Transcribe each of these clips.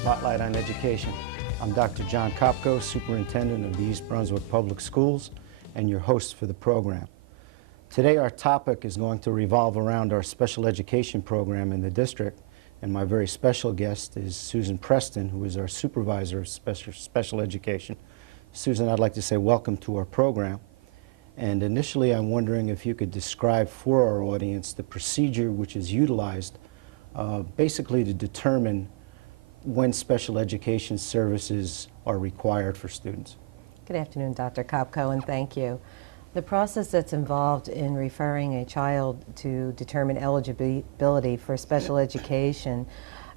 Spotlight on Education. I'm Dr. Jon Kopko, Superintendent of the East Brunswick Public Schools, and your host for the program. Today our topic is going to revolve around our special education program in the district, and my very special guest is Susan Preston, who is our Supervisor of Special Education. Susan, I'd like to say welcome to our program. And initially I'm wondering if you could describe for our audience the procedure which is utilized basically to determine when special education services are required for students. Good afternoon, Dr. Kopko, and thank you. The process that's involved in referring a child to determine eligibility for special education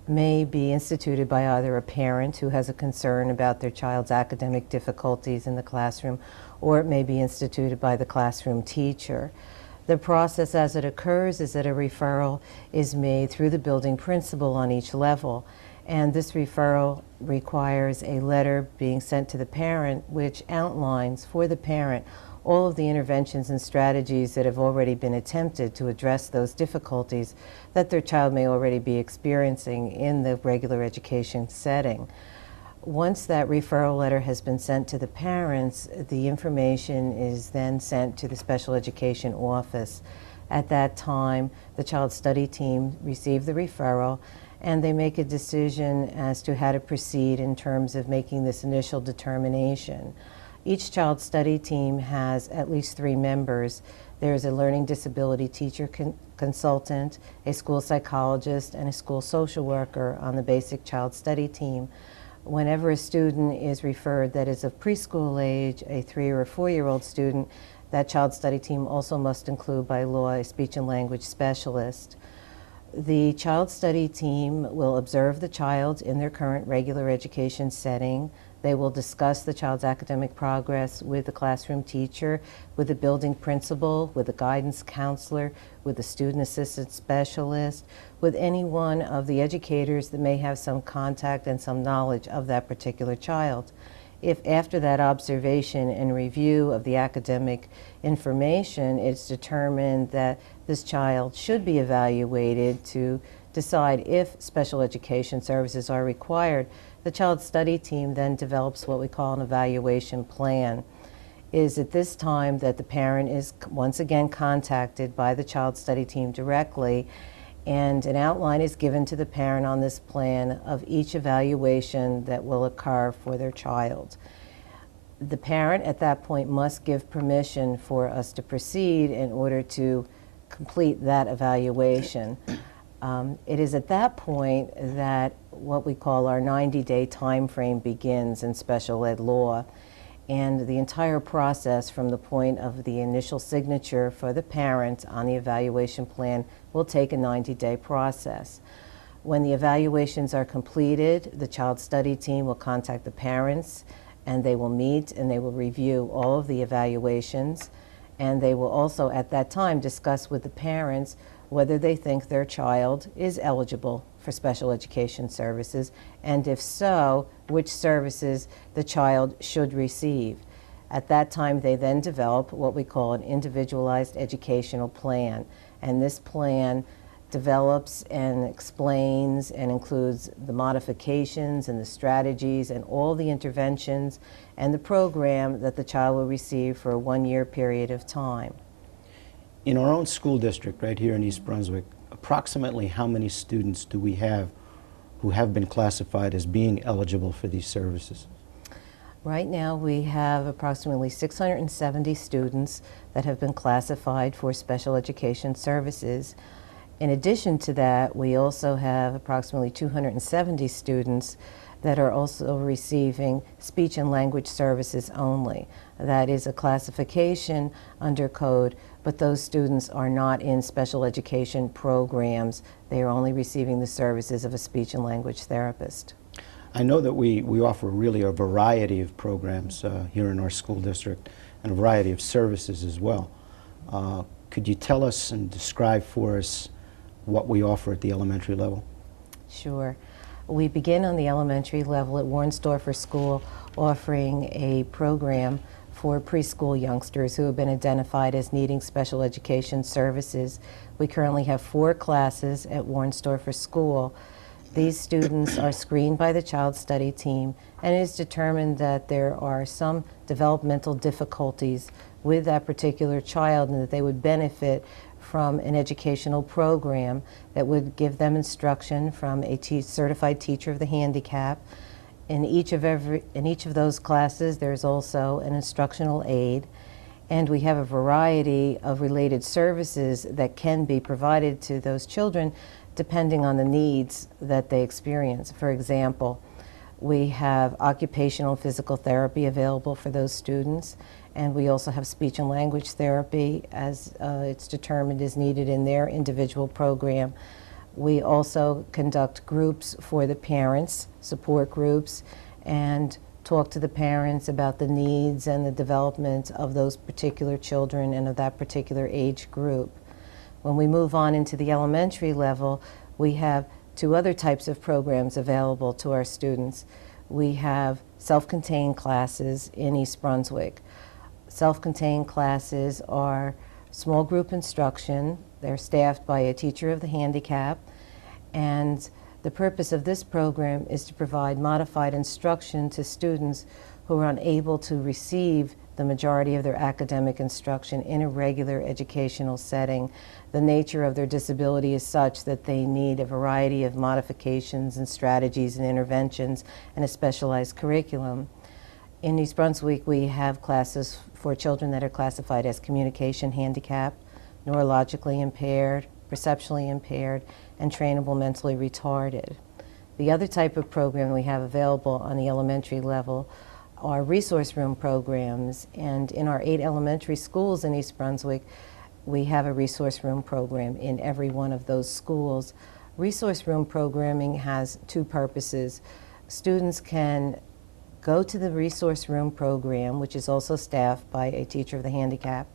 may be instituted by either a parent who has a concern about their child's academic difficulties in the classroom, or it may be instituted by the classroom teacher. The process as it occurs is that a referral is made through the building principal on each level, and this referral requires a letter being sent to the parent which outlines for the parent all of the interventions and strategies that have already been attempted to address those difficulties that their child may already be experiencing in the regular education setting. Once that referral letter has been sent to the parents, the information is then sent to the special education office. At that time, the child study team receive the referral and they make a decision as to how to proceed in terms of making this initial determination. Each child study team has at least 3 members. There's a learning disability teacher consultant, a school psychologist, and a school social worker on the basic child study team. Whenever a student is referred that is of preschool age, a 3 or a 4-year-old student, that child study team also must include by law a speech and language specialist. The child study team will observe the child in their current regular education setting. They will discuss the child's academic progress with the classroom teacher, with the building principal, with the guidance counselor, with the student assistant specialist, with any one of the educators that may have some contact and some knowledge of that particular child. If after that observation and review of the academic information, it's determined that this child should be evaluated to decide if special education services are required, the child study team then develops what we call an evaluation plan. It is at this time that the parent is once again contacted by the child study team directly, and an outline is given to the parent on this plan of each evaluation that will occur for their child. The parent at that point must give permission for us to proceed in order to complete that evaluation. It is at that point that what we call our 90-day time frame begins in special ed law, and the entire process from the point of the initial signature for the parent on the evaluation plan will take a 90-day process. When the evaluations are completed, the child study team will contact the parents, and they will meet and they will review all of the evaluations, and they will also at that time discuss with the parents whether they think their child is eligible for special education services, and if so, which services the child should receive. At that time, they then develop what we call an individualized educational plan, and this plan develops and explains and includes the modifications and the strategies and all the interventions and the program that the child will receive for a 1-year period of time. In our own school district right here in East Brunswick, approximately how many students do we have who have been classified as being eligible for these services? Right now we have approximately 670 students that have been classified for special education services. In addition to that, we also have approximately 270 students that are also receiving speech and language services only. That is a classification under code, but those students are not in special education programs. They are only receiving the services of a speech and language therapist. I know that we offer really a variety of programs here in our school district and a variety of services as well. Could you tell us and describe for us what we offer at the elementary level? Sure. We begin on the elementary level at Warnsdorfer School offering a program for preschool youngsters who have been identified as needing special education services. We currently have 4 classes at Warnsdorfer School. These students are screened by the child study team, and it is determined that there are some developmental difficulties with that particular child and that they would benefit from an educational program that would give them instruction from a certified teacher of the handicap. In each of those classes, there's also an instructional aide, and we have a variety of related services that can be provided to those children depending on the needs that they experience. For example, we have occupational and physical therapy available for those students, and we also have speech and language therapy as it's determined is needed in their individual program. We also conduct groups for the parents, support groups, and talk to the parents about the needs and the development of those particular children and of that particular age group. When we move on into the elementary level, we have two other types of programs available to our students. We have self-contained classes in East Brunswick. Self-contained classes are small group instruction. They're staffed by a teacher of the handicap, and the purpose of this program is to provide modified instruction to students who are unable to receive the majority of their academic instruction in a regular educational setting. The nature of their disability is such that they need a variety of modifications and strategies and interventions and a specialized curriculum. In East Brunswick, we have classes for children that are classified as communication handicapped, neurologically impaired, perceptually impaired, and trainable mentally retarded. The other type of program we have available on the elementary level are resource room programs, and in our 8 elementary schools in East Brunswick, we have a resource room program in every one of those schools. Resource room programming has two purposes. Students can go to the resource room program, which is also staffed by a teacher of the handicap,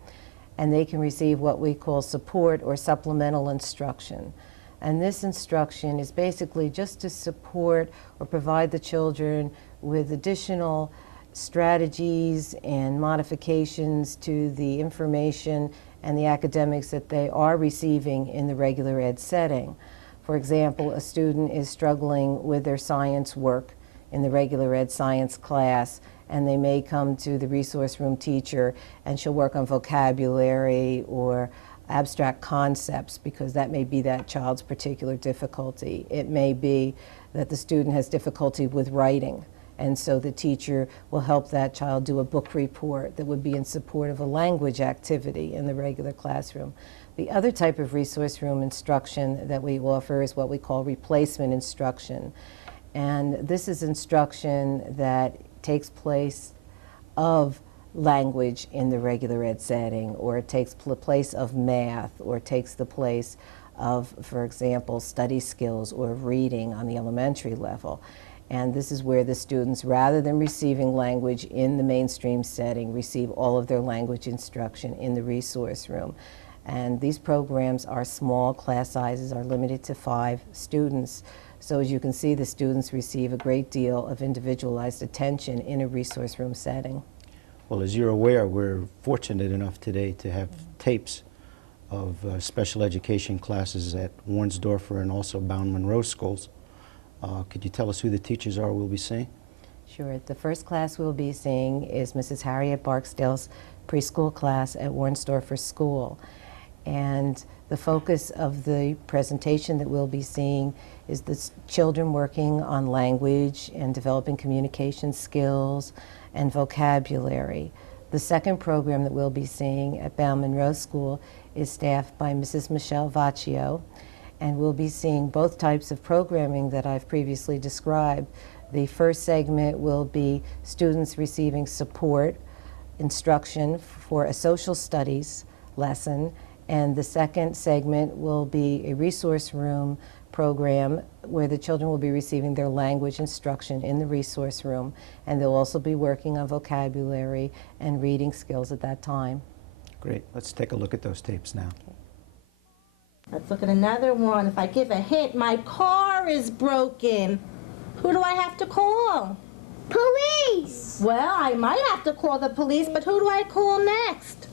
and they can receive what we call support or supplemental instruction. And this instruction is basically just to support or provide the children with additional strategies and modifications to the information and the academics that they are receiving in the regular ed setting. For example, a student is struggling with their science work in the regular ed science class, and they may come to the resource room teacher and she'll work on vocabulary or abstract concepts because that may be that child's particular difficulty. It may be that the student has difficulty with writing, and so the teacher will help that child do a book report that would be in support of a language activity in the regular classroom. The other type of resource room instruction that we offer is what we call replacement instruction. And this is instruction that takes place of language in the regular ed setting, or it takes the place of math, or it takes the place of, for example, study skills or reading on the elementary level. And this is where the students, rather than receiving language in the mainstream setting, receive all of their language instruction in the resource room. And these programs are small. Class sizes are limited to 5 students. So as you can see, the students receive a great deal of individualized attention in a resource room setting. Well, as you're aware, we're fortunate enough today to have tapes of special education classes at Warnsdorfer and also Bound Monroe schools. Could you tell us who the teachers are we'll be seeing? Sure. The first class we'll be seeing is Mrs. Harriet Barksdale's preschool class at Warnsdorfer School. And the focus of the presentation that we'll be seeing is the children working on language and developing communication skills and vocabulary. The second program that we'll be seeing at Bound Monroe School is staffed by Mrs. Michelle Vaccio, and we'll be seeing both types of programming that I've previously described. The first segment will be students receiving support, instruction for a social studies lesson, and the second segment will be a resource room program where the children will be receiving their language instruction in the resource room, and they'll also be working on vocabulary and reading skills at that time. Great. Let's take a look at those tapes now. Okay. Let's look at another one. If I give a hint, my car is broken. Who do I have to call? Police! Well, I might have to call the police, but who do I call next?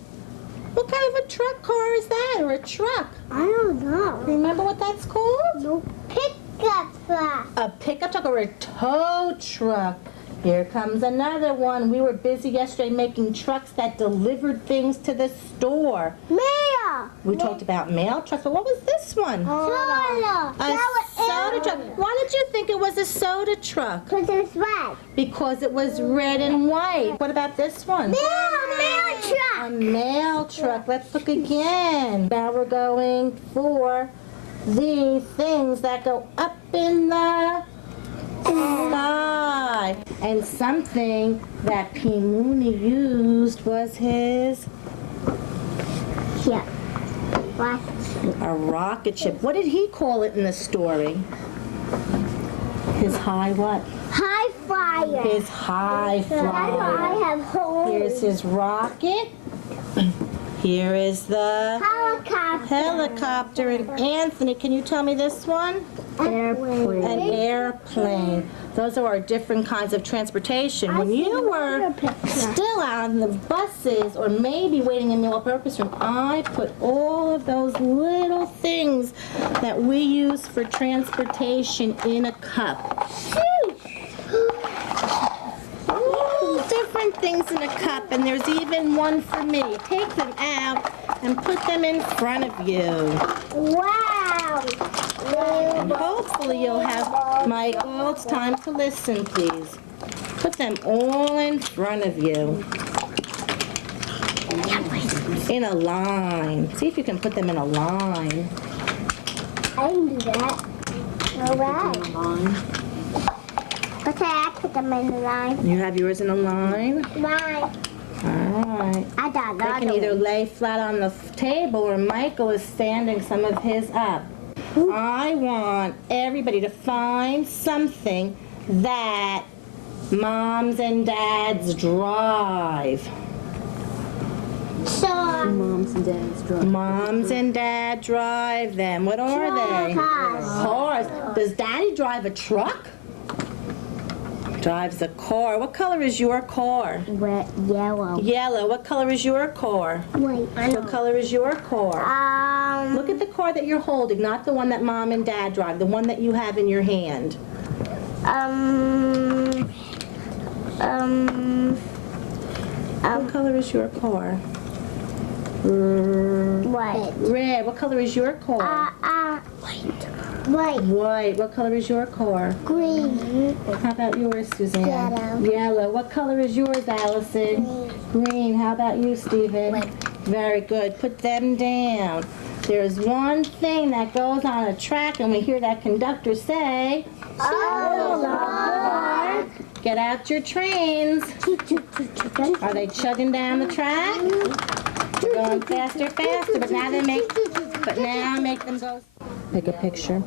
What kind of a car is that, or a truck? I don't know. Remember what that's called? Nope. Pickup. pickup truck. A pickup truck or a tow truck? Here comes another one. We were busy yesterday making trucks that delivered things to the store. Mail. We talked about mail trucks, but what was this one? Soda. A soda truck. Why did you think it was a soda truck? Because it's red. Because it was red and white. What about this one? Mail A truck. mail truck. Let's look again. Now we're going for the things that go up in the sky. And something that P. Mooney used was his Yeah. What? a rocket ship. What did he call it in the story? His high what? High flyer. His high That's why flyer. I have holes. Here's his rocket. Here is the Helicopter. helicopter. And Anthony, can you tell me this one? Airplane. An airplane. Those are our different kinds of transportation. When you were still out in the buses or maybe waiting in the all-purpose room, I put all of those little things that we use for transportation in a cup. All different things in a cup, and there's even one for me. Take them out and put them in front of you. Wow. And hopefully you'll have, Michael, it's time to listen, please. Put them all in front of you. In a line. See if you can put them in a line. I can do that. All right. Okay, I put them in the line. You have yours in a line? Line. All right. I got They that. can either lay flat on the table or Michael is standing some of his up. I want everybody to find something that moms and dads drive. So, Moms and dad drive them. What are they? Cars. Cars. Does daddy drive a truck? Drives a car. What color is your car? red, yellow. Yellow. What color is your car? Wait. What color is your car? Look at the car that you're holding, not the one that mom and dad drive, the one that you have in your hand. What color is your car? White. Red. What color is your car? White. White. What color is your car? Green. How about yours, Suzanne? Yellow. Yellow. What color is yours, Allison? Green. How about you, Stephen? White. Very good. Put them down. There's one thing that goes on a track, and we hear that conductor say, Oh, Lord. "Get out your trains." Are they chugging down the track? They're going faster, faster, but now make them go. Take a picture.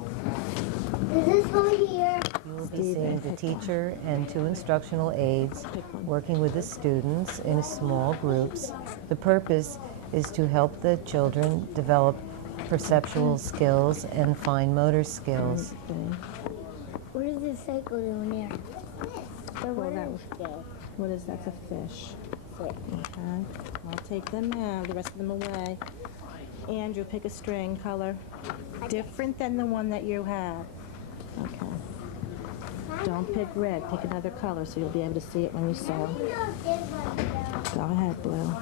Is this over here? You will be seeing the teacher and 2 instructional aides working with the students in small groups. The purpose is to help the children develop perceptual skills and fine motor skills. What is this cycle doing there? What is that? That's a fish. Okay. I'll take them out, the rest of them away. Andrew, pick a string color. Different than the one that you have. Okay. Don't pick red. Pick another color so you'll be able to see it when you sew. Go ahead, blue.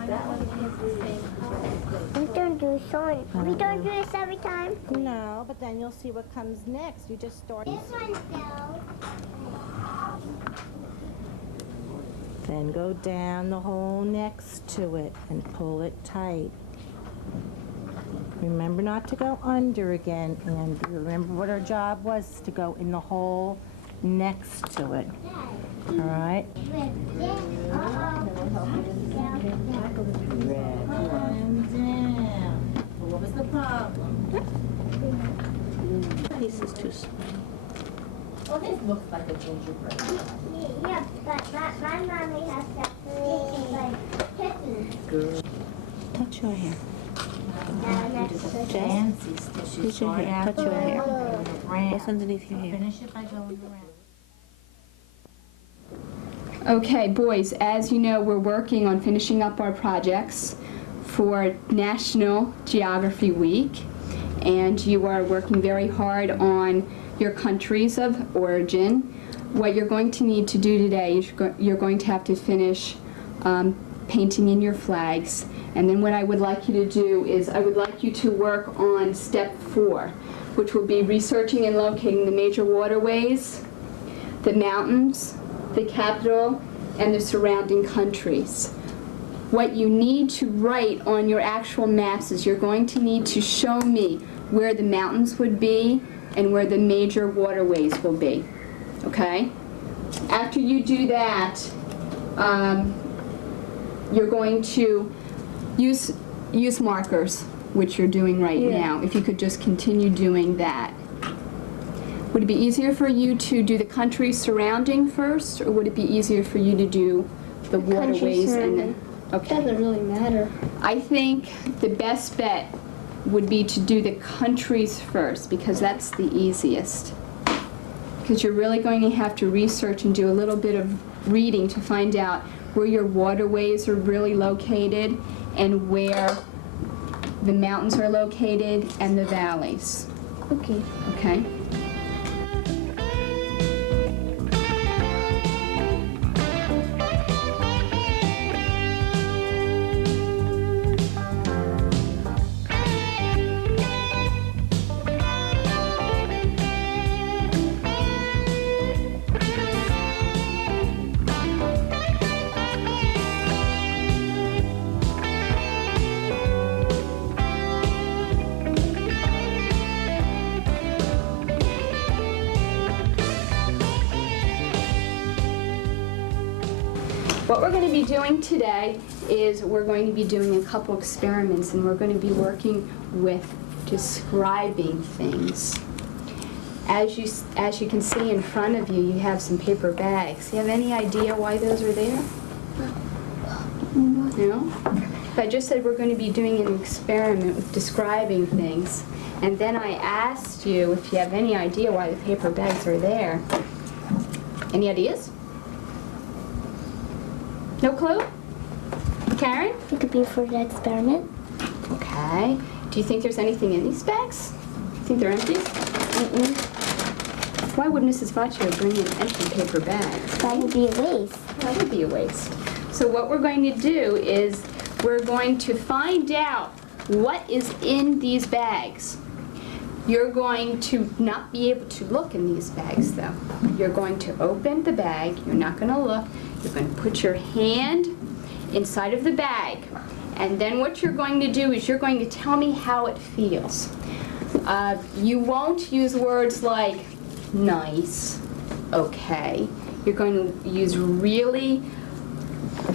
We don't do sewing. We don't do this every time. No, but then you'll see what comes next. You just start. This one's though. Then go down the hole next to it and pull it tight. Remember not to go under again, and remember what our job was, to go in the hole next to it. All right? And down. What was the problem? Piece is too small. Well, this looks like a gingerbread. Yeah, but my mommy has that like cookies. Touch your hair. Fancy Touch your hair. Touch your hair. What's underneath your hair? Finish it by going around. Okay, boys, as you know, we're working on finishing up our projects for National Geography Week, and you are working very hard on your countries of origin. What you're going to need to do today is you're going to have to finish painting in your flags. And then what I would like you to do is I would like you to work on step 4, which will be researching and locating the major waterways, the mountains, the capital, and the surrounding countries. What you need to write on your actual maps is you're going to need to show me where the mountains would be and where the major waterways will be. Okay? After you do that, you're going to use markers, which you're doing right now. If you could just continue doing that. Would it be easier for you to do the country surrounding first, or would it be easier for you to do the waterways and the... Okay. Doesn't really matter. I think the best bet would be to do the countries first, because that's the easiest. Because you're really going to have to research and do a little bit of reading to find out where your waterways are really located and where the mountains are located and the valleys. Okay. Okay? What we're going to be doing today is we're going to be doing a couple experiments, and we're going to be working with describing things. As you can see in front of you, you have some paper bags. Do you have any idea why those are there? No? But I just said we're going to be doing an experiment with describing things, and then I asked you if you have any idea why the paper bags are there. Any ideas? No clue? Karen? It could be for the experiment. Okay. Do you think there's anything in these bags? Do you think they're empty? Why would Mrs. Vaccio bring in empty paper bags? That would be a waste. That would be a waste. So what we're going to do is we're going to find out what is in these bags. You're going to not be able to look in these bags, though. You're going to open the bag. You're not going to look. You're going to put your hand inside of the bag. And then what you're going to do is you're going to tell me how it feels. You won't use words like nice, okay. You're going to use really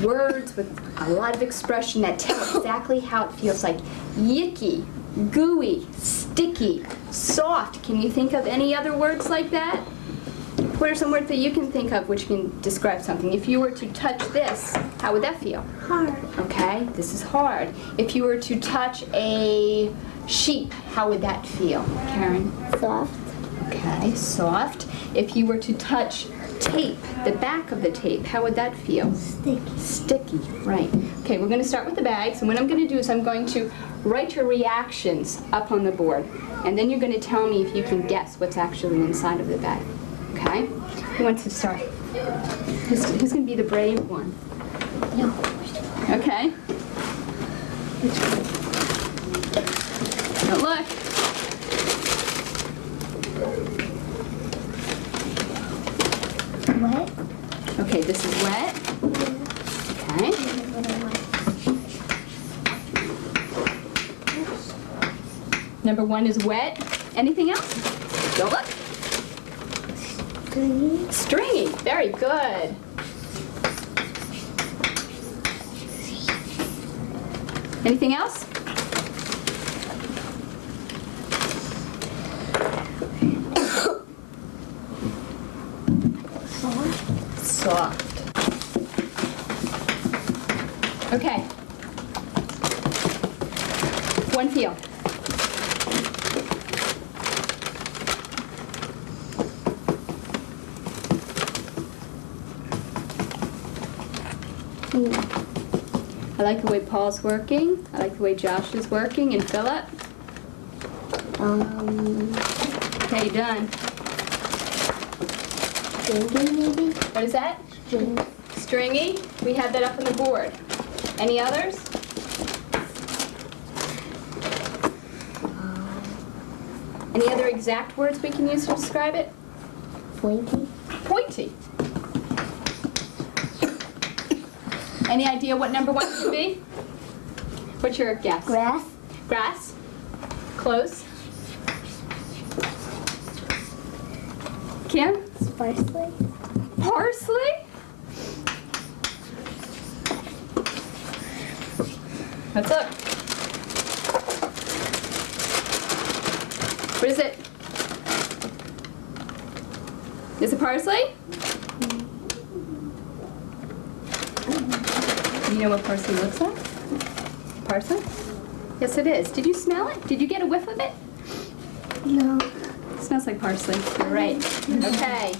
words with a lot of expression that tell exactly how it feels, like yicky, gooey, sticky, soft. Can you think of any other words like that? What are some words that you can think of which can describe something? If you were to touch this, how would that feel? Hard. Okay, this is hard. If you were to touch a sheep, how would that feel, Karen? Soft. Okay, soft. If you were to touch tape, the back of the tape, how would that feel? Sticky. Sticky, right. Okay, we're going to start with the bags, and what I'm going to do is I'm going to write your reactions up on the board, and then you're going to tell me if you can guess what's actually inside of the bag. Okay? Who wants to start? Who's going to be the brave one? No. Okay. Don't look. Wet. Okay, this is wet. Okay. Number 1 is wet. Anything else? Don't look. Green. Stringy. Very good. Anything else? Soft. Okay. One feel. I like the way Paul's working. I like the way Josh is working. And Philip? Okay, done. Stringy, maybe? What is that? String. Stringy. We have that up on the board. Any others? Any other exact words we can use to describe it? Pointy. Pointy. Any idea what number 1 could be? What's your guess? Grass. Grass. Close. Kim? Parsley. Parsley? Let's look. What is it? Is it parsley? You know what parsley looks like? Parsley? Yes, it is. Did you smell it? Did you get a whiff of it? No. It smells like parsley. You're right. Okay.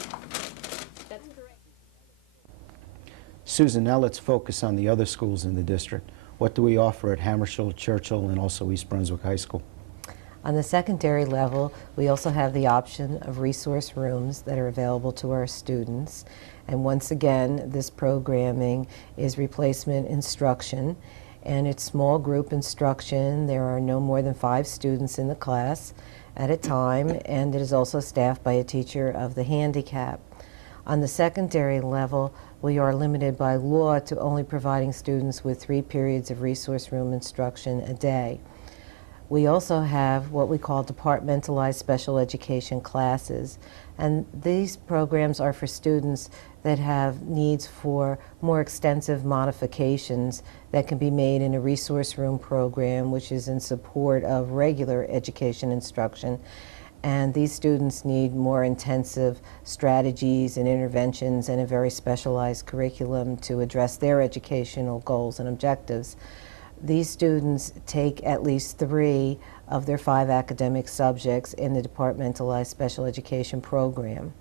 That's correct. Susan, now let's focus on the other schools in the district. What do we offer at Hammarskjold, Churchill, and also East Brunswick High School? On the secondary level, we also have the option of resource rooms that are available to our students. And once again, this programming is replacement instruction, and it's small group instruction. There are no more than 5 students in the class at a time, and it is also staffed by a teacher of the handicap. On the secondary level, we are limited by law to only providing students with 3 periods of resource room instruction a day. We also have what we call departmentalized special education classes, and these programs are for students that have needs for more extensive modifications that can be made in a resource room program, which is in support of regular education instruction. And these students need more intensive strategies and interventions and a very specialized curriculum to address their educational goals and objectives. These students take at least 3 of their 5 academic subjects in the departmentalized special education program.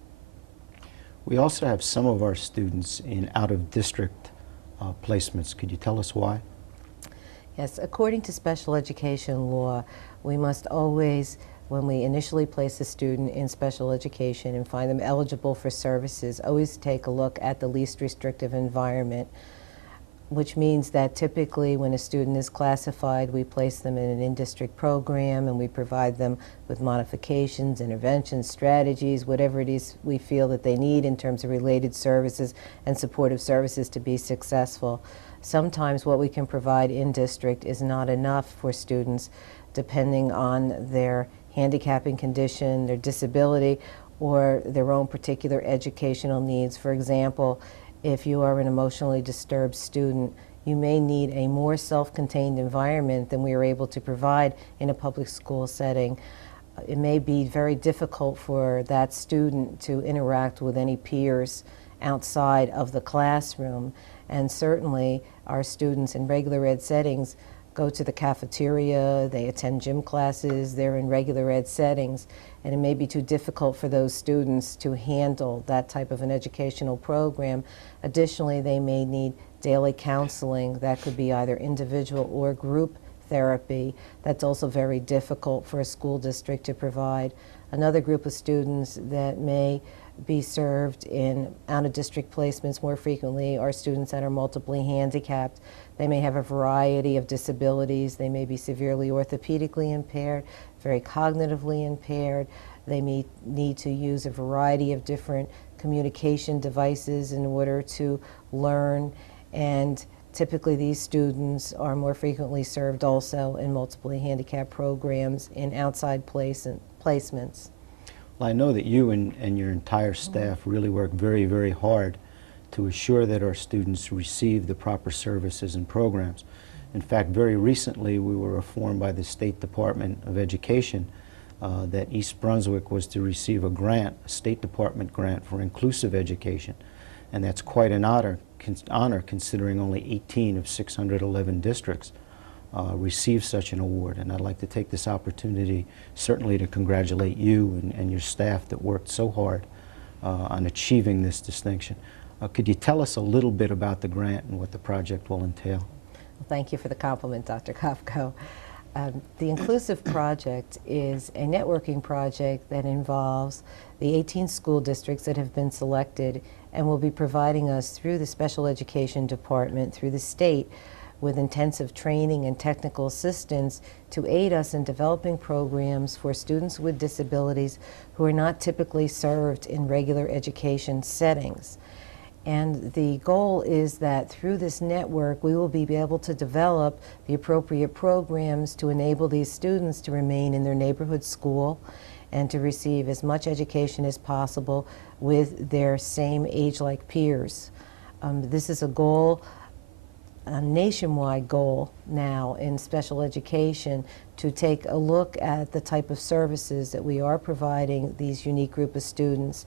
We also have some of our students in out-of-district placements. Could you tell us why? Yes, according to special education law, we must always, when we initially place a student in special education and find them eligible for services, always take a look at the least restrictive environment, which means that typically when a student is classified, we place them in an in-district program and we provide them with modifications, interventions, strategies, whatever it is we feel that they need in terms of related services and supportive services to be successful. Sometimes what we can provide in-district is not enough for students depending on their handicapping condition, their disability, or their own particular educational needs. For example, if you are an emotionally disturbed student, you may need a more self-contained environment than we are able to provide in a public school setting. It may be very difficult for that student to interact with any peers outside of the classroom. And certainly our students in regular ed settings go to the cafeteria, they attend gym classes, they're in regular ed settings, and it may be too difficult for those students to handle that type of an educational program. Additionally, they may need daily counseling that could be either individual or group therapy. That's also very difficult for a school district to provide. Another group of students that may be served in out-of-district placements more frequently are students that are multiply handicapped. They may have a variety of disabilities. They may be severely orthopedically impaired, very cognitively impaired. They may need to use a variety of different communication devices in order to learn, and typically these students are more frequently served also in multiply handicapped programs in outside placements. Well, I know that you and your entire staff really work very, very hard to assure that our students receive the proper services and programs. In fact, very recently we were informed by the State Department of Education that East Brunswick was to receive a grant, a State Department grant for inclusive education. And that's quite an honor considering only 18 of 611 districts receive such an award. And I'd like to take this opportunity certainly to congratulate you and your staff that worked so hard on achieving this distinction. Could you tell us a little bit about the grant and what the project will entail? Well, thank you for the compliment, Dr. Kopko. The Inclusive Project is a networking project that involves the 18 school districts that have been selected and will be providing us through the special education department, through the state, with intensive training and technical assistance to aid us in developing programs for students with disabilities who are not typically served in regular education settings. And the goal is that through this network, we will be able to develop the appropriate programs to enable these students to remain in their neighborhood school and to receive as much education as possible with their same age-like peers. This is a goal, a nationwide goal now in special education, to take a look at the type of services that we are providing these unique group of students.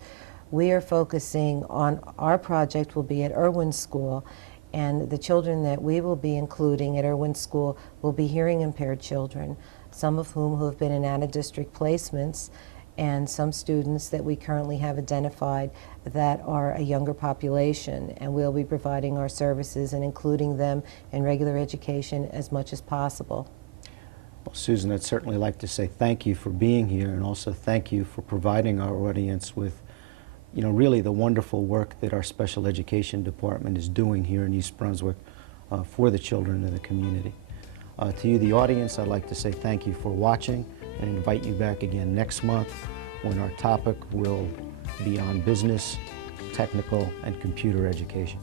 We are focusing on, our project will be at Irwin School, and the children that we will be including at Irwin School will be hearing impaired children, some of whom who have been in out-of-district placements, and some students that we currently have identified that are a younger population, and we'll be providing our services and including them in regular education as much as possible. Well, Susan, I'd certainly like to say thank you for being here, and also thank you for providing our audience with, you know, really the wonderful work that our special education department is doing here in East Brunswick for the children in the community. To you, the audience, I'd like to say thank you for watching and invite you back again next month when our topic will be on business, technical, and computer education.